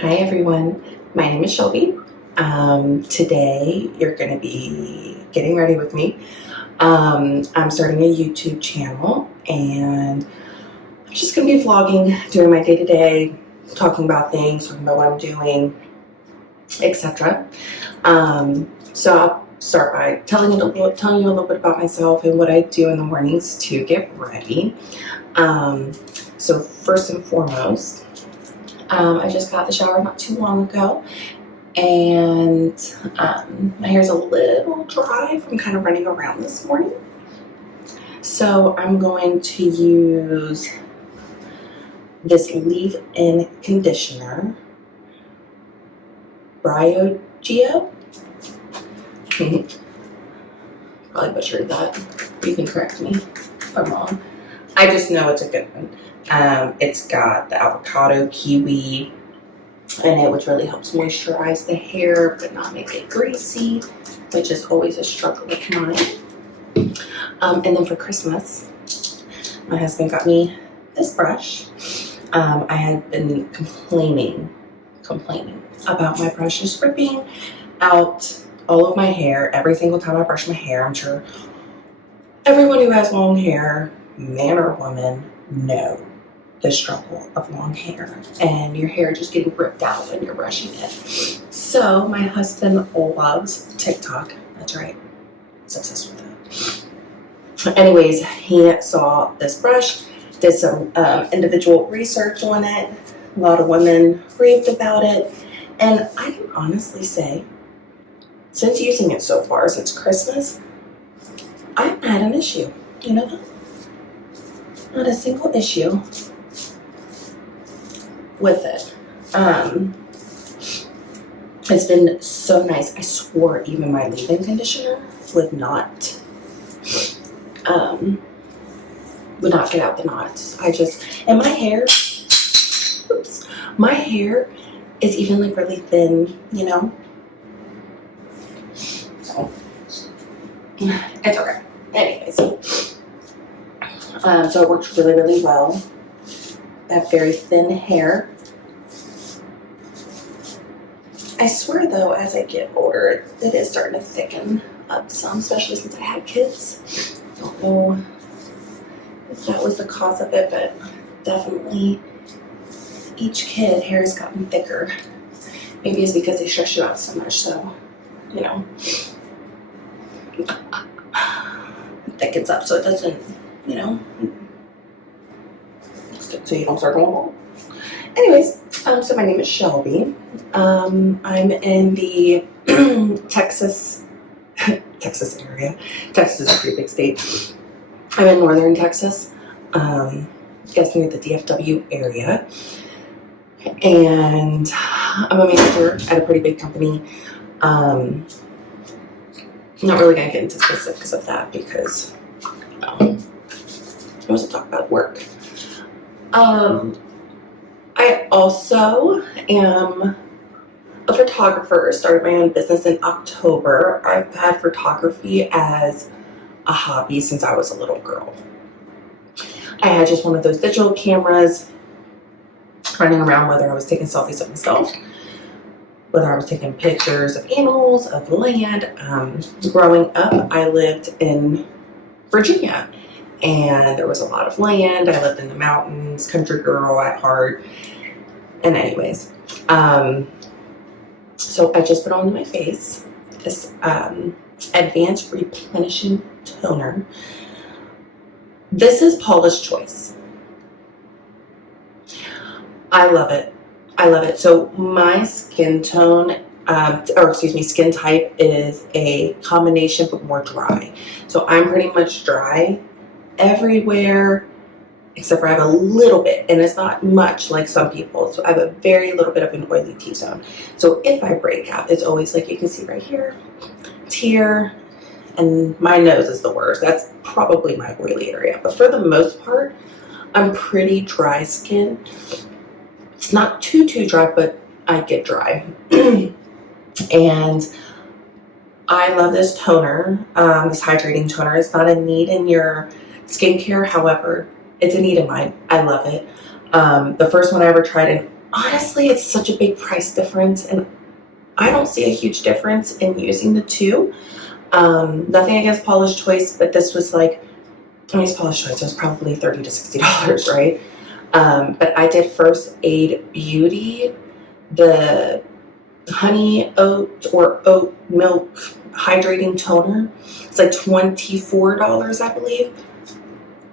Hi everyone, my name is Shelby. Today you're going to be getting ready with me. I'm starting a YouTube channel and I'm just going to be vlogging, doing my day-to-day, talking about things, talking about what I'm doing, etc. So I'll start by telling you a little bit about myself and what I do in the mornings to get ready. So first and foremost, I just got out the shower not too long ago, and my hair's a little dry from kind of running around this morning. So I'm going to use this leave-in conditioner, Geo. Probably butchered that. You can correct me if I'm wrong. I just know it's a good one. It's got the avocado, kiwi in it, which really helps moisturize the hair but not make it greasy, which is always a struggle with mine. And then for Christmas, my husband got me this brush. I had been complaining about my brushes ripping out all of my hair every single time I brush my hair. I'm sure everyone who has long hair, man or woman, know the struggle of long hair and your hair just getting ripped out when you're brushing it. So my husband loves TikTok. That's right. He's obsessed with it. Anyways, he saw this brush, did some individual research on it. A lot of women raved about it. And I can honestly say, since using it so far, since Christmas, I haven't had an issue. You know that? Not a single issue with it. It's been so nice. I swore even my leave-in conditioner would not get out the knots. And my hair, my hair is even like really thin, you know? So, it's okay. Anyways, so it works really, really well. I have very thin hair. I swear though, as I get older, it is starting to thicken up some, especially since I had kids. I don't know if that was the cause of it, but definitely each kid hair has gotten thicker. Maybe it's because they stress you out so much, so, you know, it thickens up so it doesn't, you know, so you don't start going bald. Anyways, so my name is Shelby. I'm in the Texas area. Texas is a pretty big state. I'm in northern Texas, guess near the DFW area. And I'm a manager at a pretty big company. I'm not really going to get into specifics of that because I want to talk about work. I also am a photographer. Started my own business in October. I've had photography as a hobby since I was a little girl. I had just one of those digital cameras running around, whether I was taking selfies of myself, whether I was taking pictures of animals, of land. Growing up, I lived in Virginia. And there was a lot of land. I lived in the mountains, country girl at heart. And anyways, so I just put on my face this Advanced Replenishing Toner. This is Paula's Choice. I love it. I love it. So my skin tone, skin type is a combination but more dry. So I'm pretty much dry everywhere except for I have a little bit, and it's not much like some people, so I have a very little bit of an oily T-zone. So if I break out, it's always like you can see right here, tear, and my nose is the worst. That's probably my oily area, but for the most part, I'm pretty dry skin. It's not too dry, but I get dry. And I love this toner, this hydrating toner. It's not a need in your skincare, however, it's a need of mine. I love it. The first one I ever tried, and honestly, it's such a big price difference, and I don't see a huge difference in using the two. Nothing against Polish Choice, but this was like, I mean, it's Polish Choice, it was probably $30 to $60, right? But I did First Aid Beauty, the honey oat or oat milk hydrating toner. It's like $24, I believe.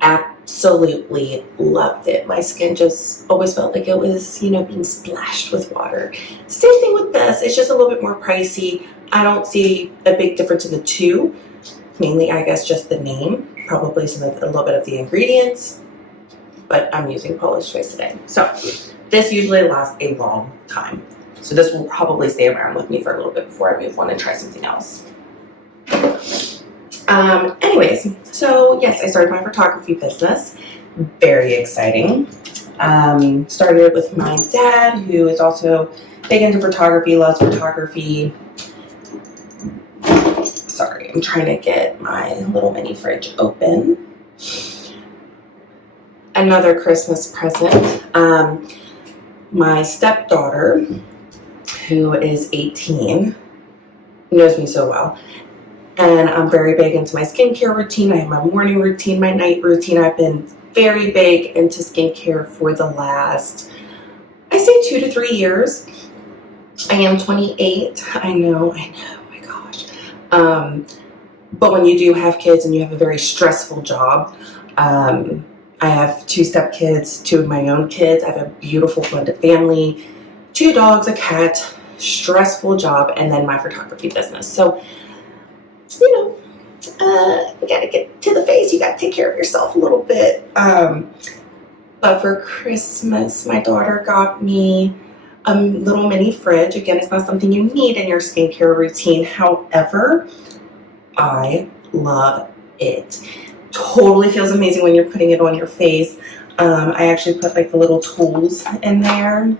Absolutely loved it. My skin just always felt like it was, being splashed with water. Same thing with this. It's just a little bit more pricey. I don't see a big difference in the two. Mainly, I guess, just the name. Probably a little bit of the ingredients. But I'm using Polish Choice today. So this usually lasts a long time. So this will probably stay around with me for a little bit before I move on and try something else. Anyways, so yes, I started my photography business. Very exciting. Started with my dad, who is also big into photography, loves photography. Sorry, I'm trying to get my little mini fridge open. Another Christmas present. My stepdaughter, who is 18, knows me so well. And I'm very big into my skincare routine. I have my morning routine, my night routine. I've been very big into skincare for the last, I say 2 to 3 years. I am 28. I know, my gosh. But when you do have kids and you have a very stressful job, I have 2 stepkids, 2 of my own kids. I have a beautiful blended family, 2 dogs, a cat, stressful job, and then my photography business. So, you gotta get to the face. You gotta take care of yourself a little bit. But for Christmas, my daughter got me a little mini fridge. Again, it's not something you need in your skincare routine. However, I love it. Totally feels amazing when you're putting it on your face. I actually put like the little tools in there.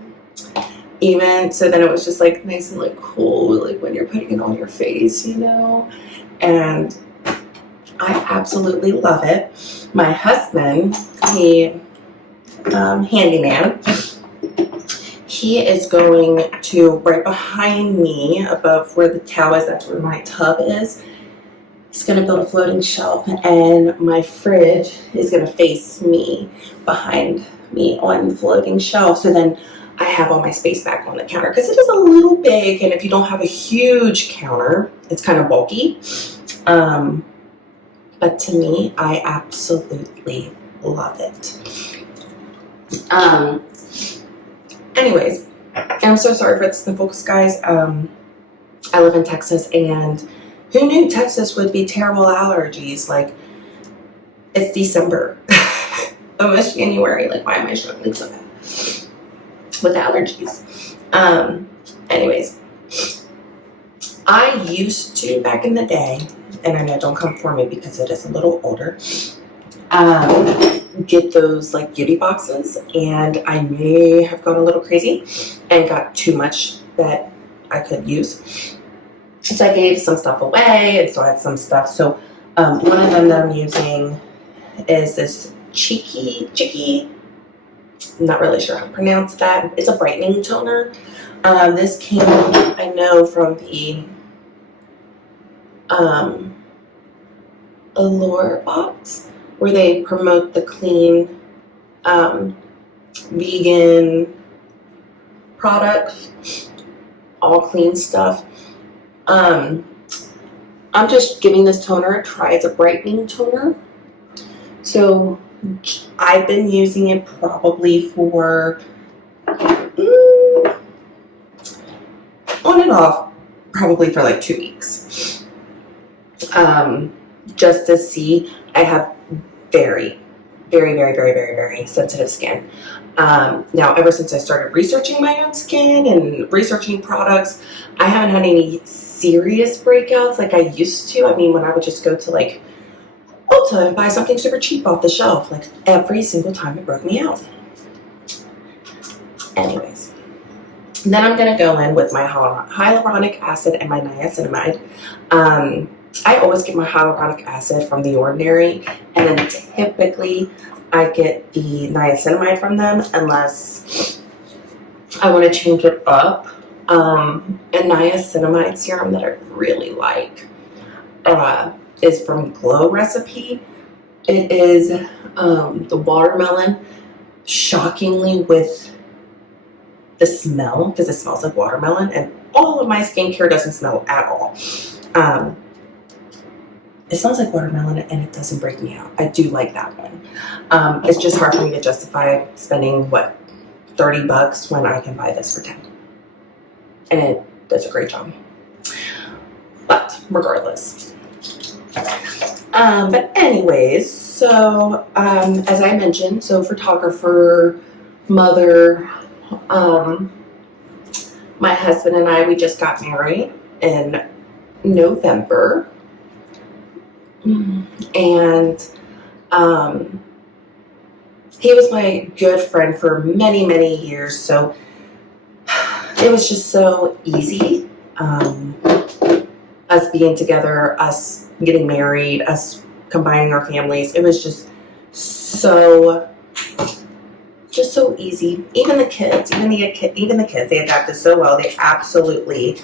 Even so, then it was just like nice and like cool, like when you're putting it on your face, and I absolutely love it. My husband, he handyman, he is going to, right behind me, above where the towel is, that's where my tub is. He's going to build a floating shelf, and my fridge is going to face me, behind me on the floating shelf. So then I have all my space back on the counter, because it is a little big, and if you don't have a huge counter, it's kind of bulky. But to me, I absolutely love it. Anyways, I'm so sorry for the sniffles, guys. I live in Texas, and who knew Texas would be terrible allergies? Like, it's December, almost January. Like, why am I struggling so bad with allergies? Anyways, I used to, back in the day, and I know don't come for me because it is a little older, get those like beauty boxes, and I may have gone a little crazy and got too much that I could use. So I gave some stuff away and still had some stuff. So one of them that I'm using is this Cheeky, I'm not really sure how to pronounce that. It's a brightening toner. This came, I know, from the Allure box, where they promote the clean vegan products, all clean stuff. I'm just giving this toner a try. It's a brightening toner. So I've been using it probably for on and off, probably for like 2 weeks. Just to see. I have very, very, very, very, very, very sensitive skin. Now, ever since I started researching my own skin and researching products, I haven't had any serious breakouts like I used to. I mean, when I would just go to like Ulta and buy something super cheap off the shelf, like every single time it broke me out. Anyways, then I'm going to go in with my hyaluronic acid and my niacinamide. I always get my hyaluronic acid from The Ordinary, and then typically I get the niacinamide from them, unless I want to change it up. And niacinamide serum that I really like is from Glow Recipe. It is the watermelon, shockingly with the smell, because it smells like watermelon, and all of my skincare doesn't smell at all. It smells like watermelon and it doesn't break me out. I do like that one. It's just hard for me to justify spending, what, $30 when I can buy this for 10. And it does a great job. But regardless. But anyways, so as I mentioned, so photographer, mother, my husband and I, we just got married in November. And he was my good friend for many, many years. So it was just so easy. Us being together, us getting married, us combining our families. It was just so easy. Even the kids, they adapted so well. They absolutely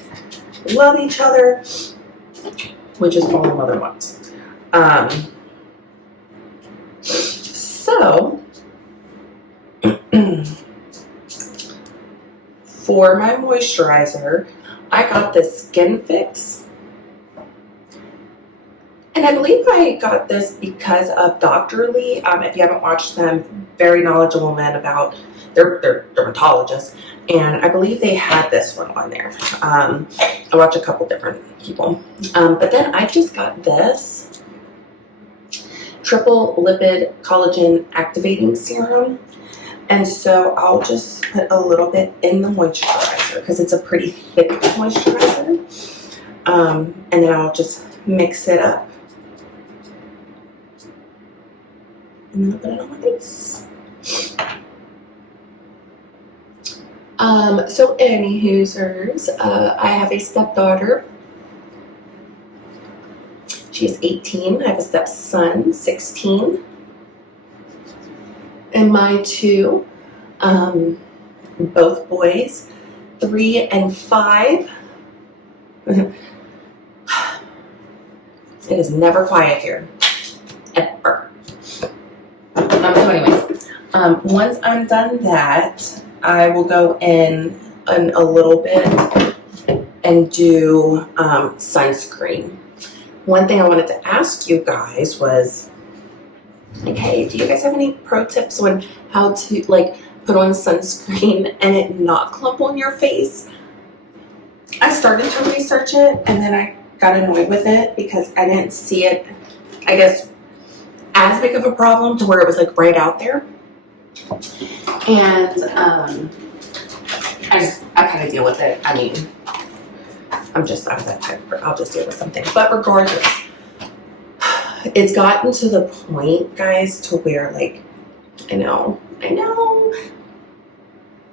love each other, which is all a mother wants. So for my moisturizer, I got this Skin Fix. And I believe I got this because of Dr. Lee. If you haven't watched them, very knowledgeable men about they're dermatologists. And I believe they had this one on there. I watched a couple different people. But then I just got this triple lipid collagen activating serum. And so I'll just put a little bit in the moisturizer because it's a pretty thick moisturizer. And then I'll just mix it up. And then I'll put it on my face. So anywhoozers, I have a stepdaughter. She's 18. I have a stepson, 16. And my two, both boys, 3 and 5. It is never quiet here, ever. So anyways, once I'm done that, I will go in a little bit and do sunscreen. One thing I wanted to ask you guys was, like, hey, do you guys have any pro tips on how to put on sunscreen and it not clump on your face? I started to research it and then I got annoyed with it because I didn't see it, I guess, as big of a problem to where it was right out there. And I kind of deal with it. I mean, I'm that type of, I'll just deal with something. But regardless, it's gotten to the point, guys, to where I know,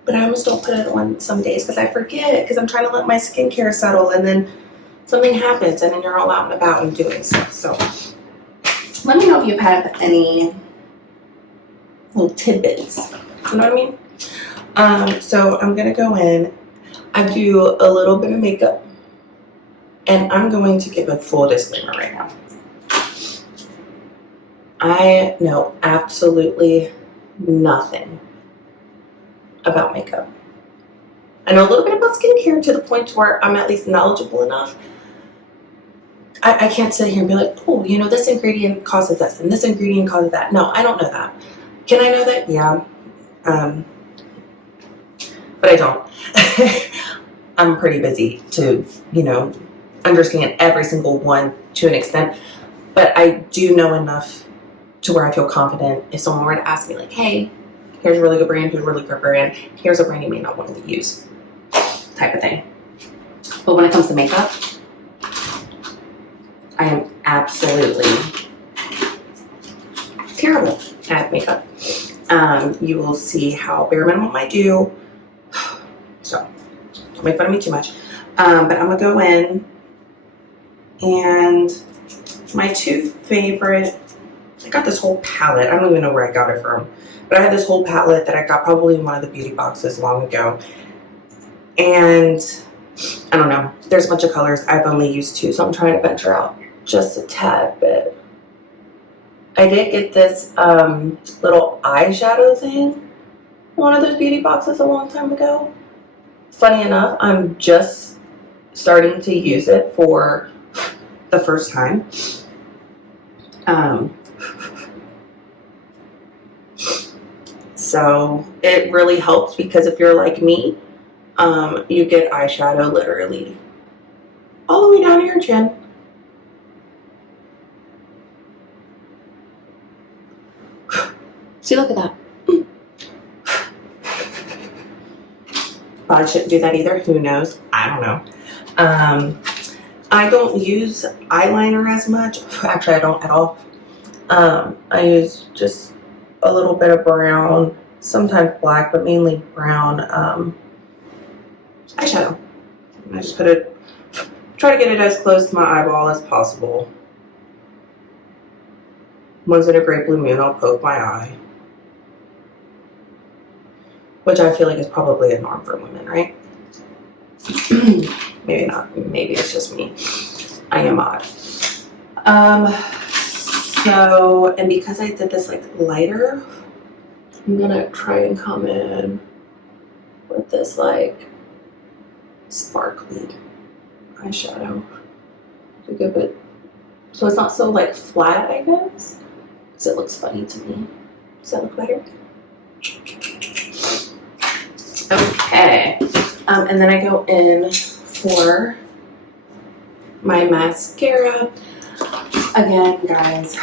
but I almost don't put it on some days because I forget, because I'm trying to let my skincare settle, and then something happens and then you're all out and about and doing stuff. So let me know if you've had any little tidbits, you know what I mean? So I'm gonna go in, I do a little bit of makeup, and I'm going to give a full disclaimer right now. I know absolutely nothing about makeup. I know a little bit about skincare to the point where I'm at least knowledgeable enough. I can't sit here and be like, oh, this ingredient causes this and this ingredient causes that. No, I don't know that. Can I know that? Yeah. But I don't. I'm pretty busy to, understand every single one to an extent. But I do know enough to where I feel confident if someone were to ask me, hey, here's a really good brand, here's a really good brand, here's a brand you may not want to use, type of thing. But when it comes to makeup, I am absolutely terrible at makeup. You will see how bare minimum I do. So, don't make fun of me too much. But I'm going to go in, and my two favorite, I got this whole palette. I don't even know where I got it from. But I had this whole palette that I got probably in one of the beauty boxes long ago. And I don't know, there's a bunch of colors. I've only used 2, so I'm trying to venture out just a tad bit. I did get this little eyeshadow thing, one of those beauty boxes a long time ago. Funny enough, I'm just starting to use it for the first time. So it really helps because if you're like me, you get eyeshadow literally all the way down to your chin. See, look at that. Probably shouldn't do that either. Who knows? I don't know. I don't use eyeliner as much. Actually, I don't at all. I use just a little bit of brown, sometimes black, but mainly brown eyeshadow. And I just try to get it as close to my eyeball as possible. Once in a great blue moon, I'll poke my eye. Which I feel like is probably a norm for women, right? Maybe not. Maybe it's just me. I am odd. So, and because I did this like lighter, I'm gonna try and come in with this like sparkly eyeshadow. A good bit. So it's not so like flat, I guess. Because it looks funny to me. Does that look better? Okay. And then I go in for my mascara. Again, guys,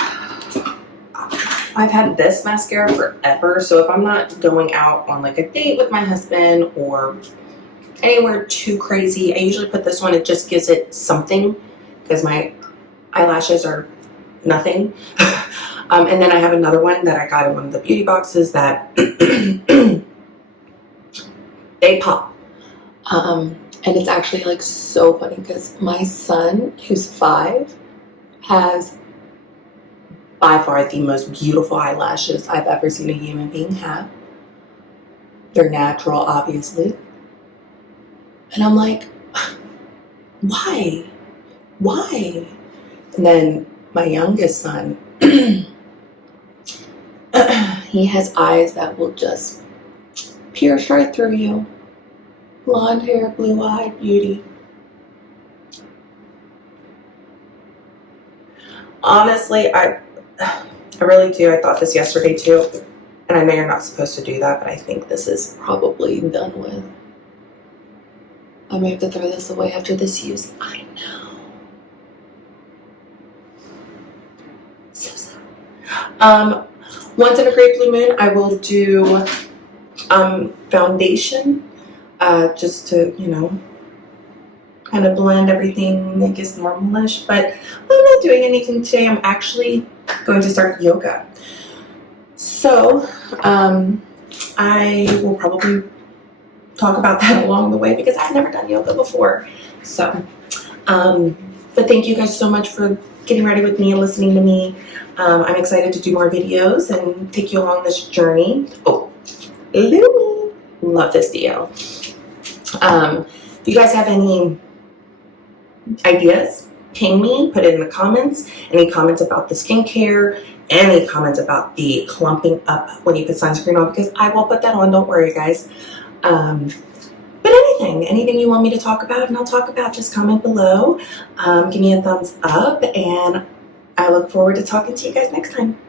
I've had this mascara forever, so if I'm not going out on like a date with my husband or anywhere too crazy, I usually put this one. It just gives it something because my eyelashes are nothing. And then I have another one that I got in one of the beauty boxes that they pop. And it's actually like so funny because my son, who's 5, has by far the most beautiful eyelashes I've ever seen a human being have. They're natural, obviously. And I'm like, why? Why? And then my youngest son, he has eyes that will just pierce right through you. Blonde hair, blue-eyed beauty. Honestly, I really do. I thought this yesterday too. And I know you're not supposed to do that, but I think this is probably done with. I may have to throw this away after this use. I know. So sad. Once in a great blue moon, I will do foundation. Just to, you know, kind of blend everything, make it normalish. But I'm not doing anything today. I'm actually going to start yoga. So I will probably talk about that along the way because I've never done yoga before. So, but thank you guys so much for getting ready with me and listening to me. I'm excited to do more videos and take you along this journey. Oh, little me. Love this deal. If you guys have any ideas, ping me, put it in the comments. Any comments about the skincare, any comments about the clumping up when you put sunscreen on, because I will put that on, don't worry guys. But anything you want me to talk about and I'll talk about, just comment below. Give me a thumbs up and I look forward to talking to you guys next time.